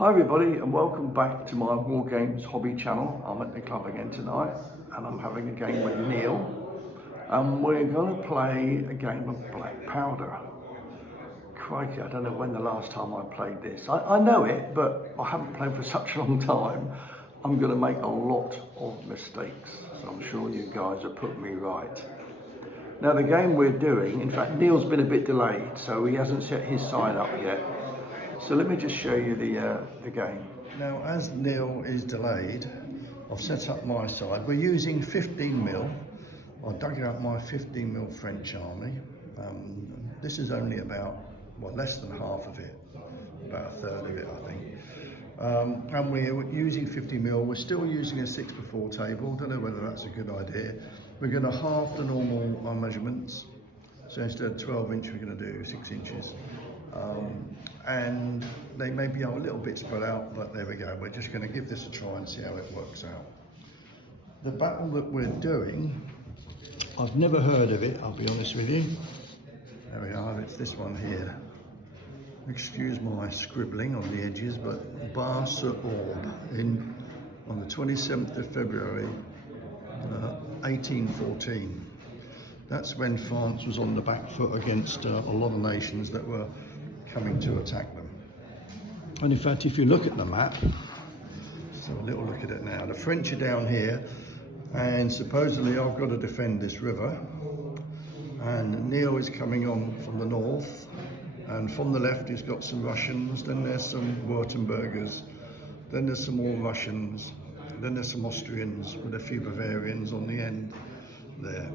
Hi everybody and welcome back to my War Games hobby channel. I'm at the club again tonight and I'm having a game with Neil and we're going to play a game of Black Powder. Crikey, I don't know when the last time I played this. I know it, but I haven't played for such a long time. I'm going to make a lot of mistakes, so I'm sure you guys will put me right. Now the game we're doing, in fact Neil's been a bit delayed, so he hasn't set his side up yet. So let me just show you the game. Now, as Neil is delayed, I've set up my side. We're using 15mm. I dug out my 15mm French army. This is only about, well, less than half of it, about a third of it, I think. And we're using 50mm. We're still using a 6x4 table. Don't know whether that's a good idea. We're going to halve the normal measurements. So instead of 12 inch, we're going to do 6 inches. And they may be a little bit spread out, but there we go. We're just going to give this a try and see how it works out. The battle that we're doing, I've never heard of it, I'll be honest with you. There we are, it's this one here. Excuse my scribbling on the edges, but Bar-sur-Aube on the 27th of February, 1814. That's when France was on the back foot against a lot of nations that were coming to attack them. And in fact, if you look at the map, let's have a little look at it now. The French are down here, and supposedly I've got to defend this river. And Neil is coming on from the north, and from the left he's got some Russians, then there's some Württembergers, then there's some more Russians, then there's some Austrians with a few Bavarians on the end there.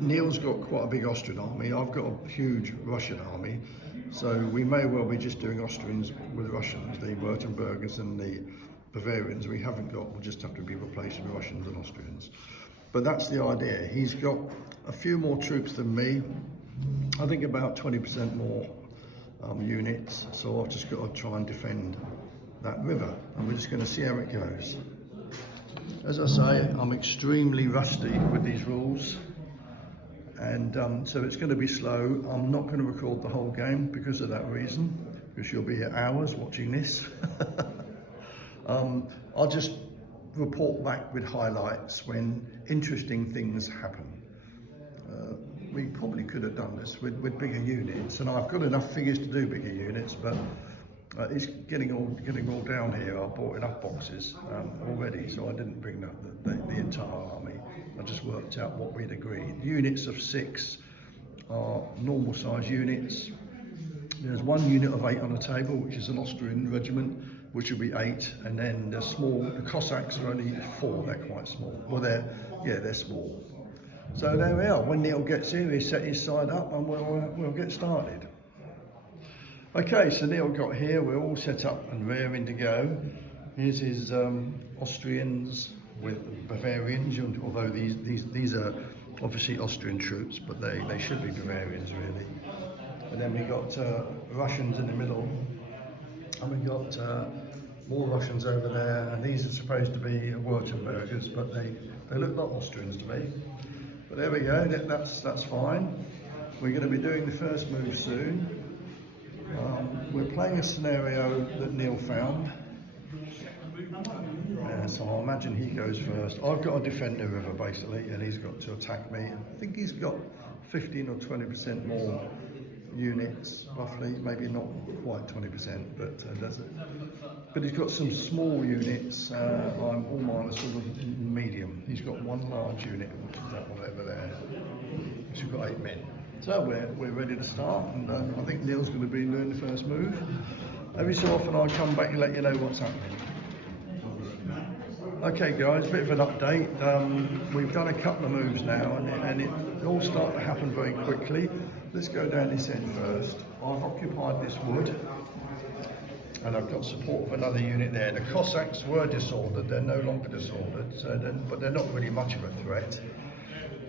Neil's got quite a big Austrian army. I've got a huge Russian army, so we may well be just doing Austrians with Russians, the Württembergers and the Bavarians. We haven't got, we'll just have to be replacing Russians and Austrians. But that's the idea. He's got a few more troops than me. I think about 20% more units, so I've just got to try and defend that river, and we're just going to see how it goes. As I say, I'm extremely rusty with these rules, and so it's going to be slow. I'm not going to record the whole game because of that reason, because you'll be here hours watching this. I'll just report back with highlights when interesting things happen. We probably could have done this with bigger units, and I've got enough figures to do bigger units, but it's getting all down here. I bought enough boxes already, so I didn't bring the entire army. I just worked out what we'd agreed. Units of 6 are normal size units. There's 1 unit of 8 on a table, which is an Austrian regiment, which will be 8, and then the Cossacks are only 4. They're quite small. Well, they're small. So there we are. When Neil gets here, he set his side up, and we'll get started. Okay, so Neil got here, we're all set up and raring to go. Here's his Austrians with Bavarians, although these are obviously Austrian troops, but they should be Bavarians really. And then we got Russians in the middle, and we got more Russians over there, and these are supposed to be Württembergers, but they look like Austrians to me. But there we go, that's fine. We're going to be doing the first move soon. We're playing a scenario that Neil found, so I imagine he goes first. I've got to defend the river basically, and he's got to attack me. I think he's got 15 or 20% more units, roughly, maybe not quite 20%, but he's got some small units. All mine are sort of medium. He's got 1 large unit, which is that one over there, which has got 8 men. So we're ready to start, and I think Neil's going to be doing the first move. Every so often I'll come back and let you know what's happening. Okay guys, a bit of an update. We've done a couple of moves now, and it all started to happen very quickly. Let's go down this end first. I've occupied this wood, and I've got support of another unit there. The Cossacks were disordered, they're no longer disordered, but they're not really much of a threat.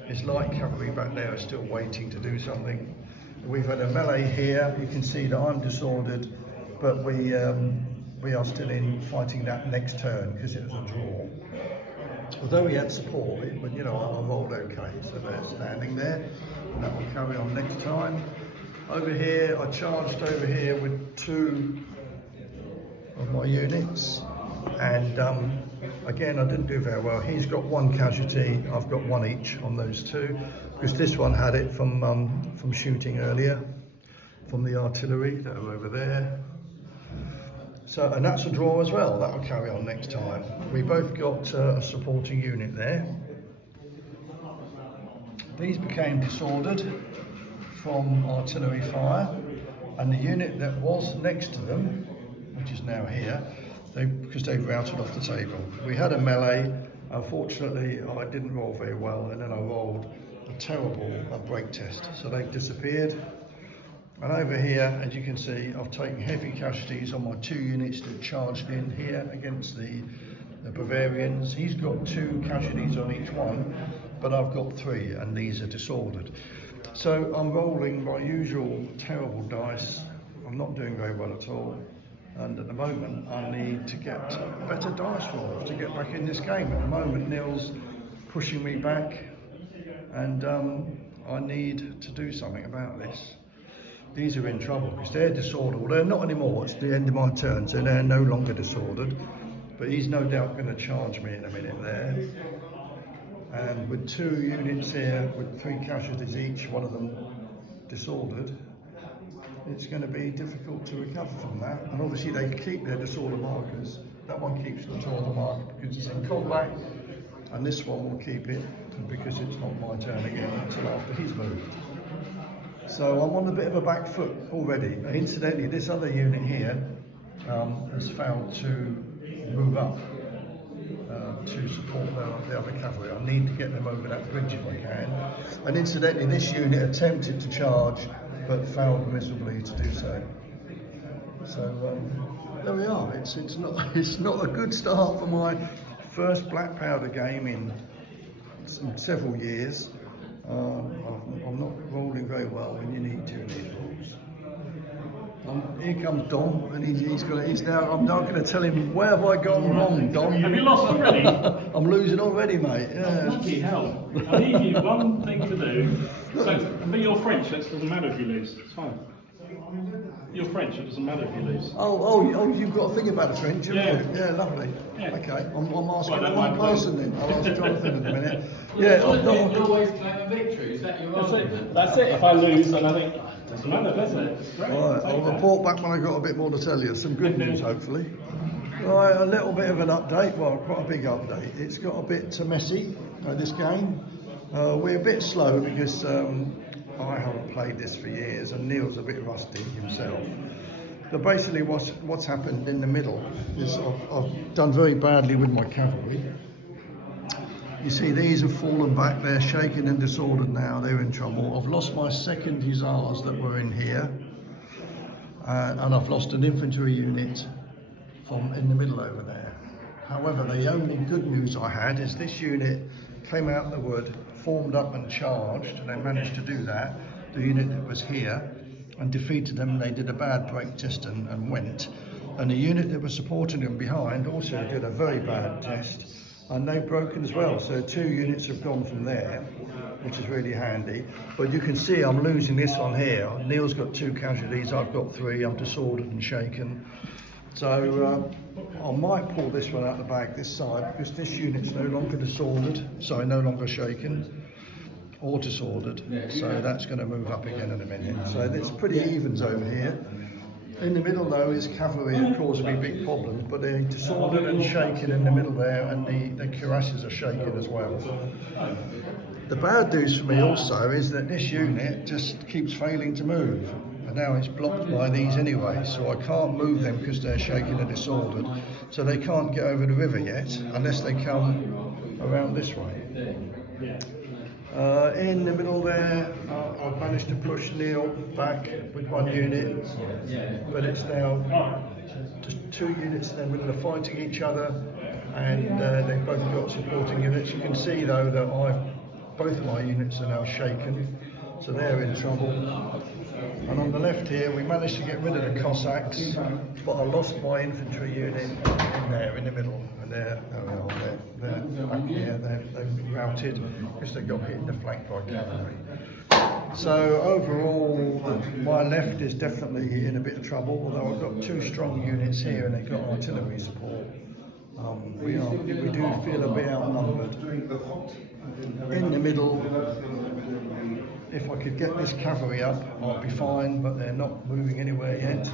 It's light cavalry back there are still waiting to do something. We've had a melee here. You can see that I'm disordered, but we are still in fighting that next turn because it was a draw. Although we had support, but you know, I rolled okay. So they're standing there, and that will carry on next time. Over here, I charged over here with 2 of my units, and again, I didn't do very well. He's got one casualty, I've got one each on those two, because this one had it from shooting earlier, from the artillery that are over there. So, and that's a draw as well, that will carry on next time. We both got a supporting unit there. These became disordered from artillery fire, and the unit that was next to them, which is now here, because they've routed off the table. We had a melee. Unfortunately, I didn't roll very well, and then I rolled a terrible break test. So they've disappeared. And over here, as you can see, I've taken heavy casualties on my two units that charged in here against the Bavarians. He's got 2 casualties on each one, but I've got 3, and these are disordered. So I'm rolling my usual terrible dice. I'm not doing very well at all. And at the moment, I need to get better dice rolls to get back in this game. At the moment, Neil's pushing me back, and I need to do something about this. These are in trouble because they're disordered. Well, they're not anymore. It's the end of my turn, so they're no longer disordered. But he's no doubt going to charge me in a minute there. And with 2 units here, with 3 casualties each, one of them disordered, it's going to be difficult to recover from that. And obviously they keep their disorder markers. That one keeps the disorder marker because it's in combat, and this one will keep it because it's not my turn again until after he's moved. So I'm on a bit of a back foot already. Incidentally, this other unit here has failed to move up to support the other cavalry. I need to get them over that bridge if I can. And incidentally, this unit attempted to charge but failed miserably to do so. So there we are. It's not a good start for my first black powder game in several years. I'm not rolling very well when you need to in these rules. Here comes Dom, and he's now. I'm not going to tell him where have I gone wrong, Dom. Have you lost already? I'm losing already, mate. Yeah. Bloody hell! I need you one thing to do. But you're French. That doesn't matter if you lose. It's fine. You're French. It doesn't matter if you lose. Oh! You've got to think about the French, haven't you? Yeah. Yeah, lovely. Yeah. Okay, I'm asking Well, one person then. I'll ask Jonathan in a minute. You Yeah, always claim a victory. Is that your argument? That's it. If I lose, then I think it doesn't matter, does it? It's great. Right, I'll report back when I've got a bit more to tell you. Some good news, hopefully. Right, a little bit of an update. Well, quite a big update. It's got a bit messy, this game. We're a bit slow because I haven't played this for years, and Neil's a bit rusty himself. But basically what's happened in the middle is I've done very badly with my cavalry. You see, these have fallen back, they're shaken and disordered now, they're in trouble. I've lost my second hussars that were in here, and I've lost an infantry unit from in the middle over there. However, the only good news I had is this unit came out of the wood, formed up and charged, and they managed to do that. The unit that was here, and defeated them. They did a bad break test and went. And the unit that was supporting them behind also did a very bad test, and they've broken as well. So 2 units have gone from there, which is really handy. But you can see I'm losing this one here. Neil's got 2 casualties, I've got 3. I'm disordered and shaken. So I might pull this one out the bag this side, because this unit's no longer no longer shaken or disordered, so that's going to move up again in a minute. So it's pretty evens over here. In the middle though is cavalry that causing me big problems, but they're disordered and shaken in the middle there, and the cuirasses are shaken as well. The bad news for me also is that this unit just keeps failing to move, and now it's blocked by these anyway, so I can't move them because they're shaken and disordered, so they can't get over the river yet unless they come around this way. In the middle there, I've managed to push Neil back with 1 unit, but it's now just 2 units in the middle of fighting each other, and they've both got supporting units. You can see though that both of my units are now shaken, so they're in trouble. And on the left here, we managed to get rid of the Cossacks, but I lost my infantry unit in there, in the middle. And they're back here, they've routed because they got hit in the flank by cavalry. So overall, my left is definitely in a bit of trouble, although I've got two strong units here and they've got artillery support. We do feel a bit outnumbered. In the middle, if I could get this cavalry up, I'd be fine, but they're not moving anywhere yet.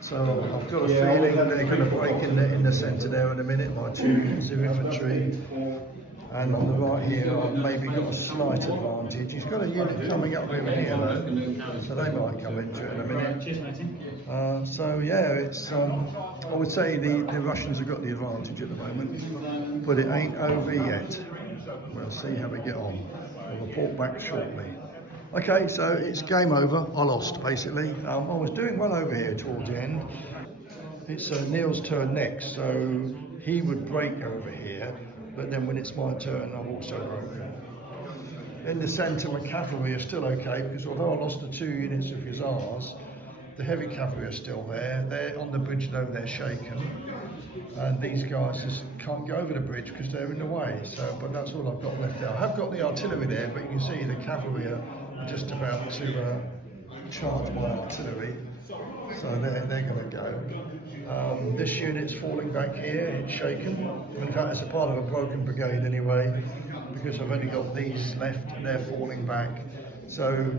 So I've got a feeling they're going to break in the centre there in a minute, my two units of infantry. And on the right here, I've maybe got a slight advantage. He's got a unit coming up over here, though, so they might come into it in a minute. So yeah, it's I would say the Russians have got the advantage at the moment, but it ain't over yet. We'll see how we get on. I'll report back shortly. Okay, so it's game over. I lost, basically. I was doing well over here towards the end. It's Neil's turn next, so he would break over here, but then when it's my turn, I've also broken. In the centre, my cavalry are still okay, because although I lost the 2 units of hussars, the heavy cavalry are still there. They're on the bridge, though, they're shaken. And these guys just can't go over the bridge because they're in the way. So, but that's all I've got left there. I have got the artillery there, but you can see the cavalry are just about to charge my artillery. So they're going to go. This unit's falling back here, it's shaken. In fact, it's a part of a broken brigade anyway, because I've only got these left and they're falling back. So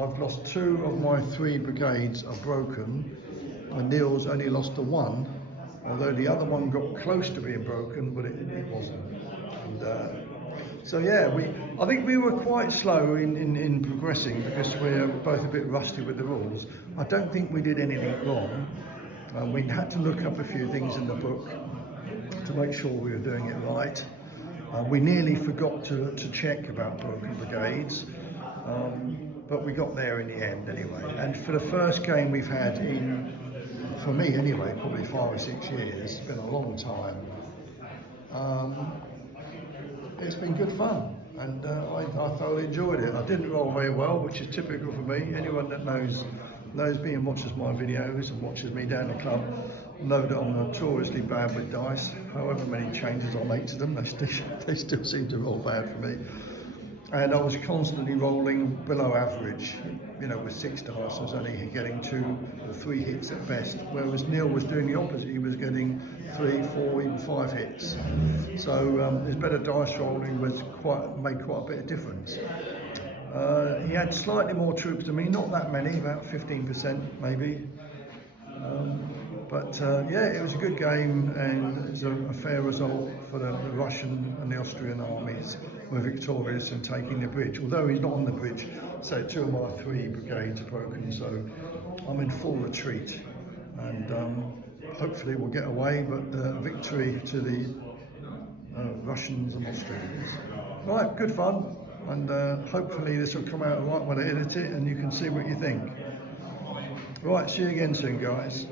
I've lost 2 of my 3 brigades are broken, and Neil's only lost the 1, although the other one got close to being broken, but it wasn't. And, so yeah, I think we were quite slow in progressing because we're both a bit rusty with the rules. I don't think we did anything wrong. We had to look up a few things in the book to make sure we were doing it right. We nearly forgot to check about broken brigades, but we got there in the end anyway. And for the first game we've had for me anyway, probably 5 or 6 years, it's been a long time. It's been good fun, and I thoroughly enjoyed it. I didn't roll very well, which is typical for me. Anyone that knows me and watches my videos and watches me down the club know that I'm notoriously bad with dice. However many changes I make to them, they still seem to roll bad for me. And I was constantly rolling below average, with 6 dice. I was only getting 2 or 3 hits at best, whereas Neil was doing the opposite. He was getting 3, 4, even 5 hits. So his better dice rolling made quite a bit of difference. He had slightly more troops than me, not that many, about 15% maybe. But yeah, it was a good game, and it was a fair result for the Russian and the Austrian armies. Were victorious in taking the bridge. Although he's not on the bridge, so 2 of my 3 brigades are broken, so I'm in full retreat. And hopefully we'll get away, but victory to the Russians and Austrians. Right, good fun, and hopefully this will come out right when I edit it and you can see what you think. Right, see you again soon, guys.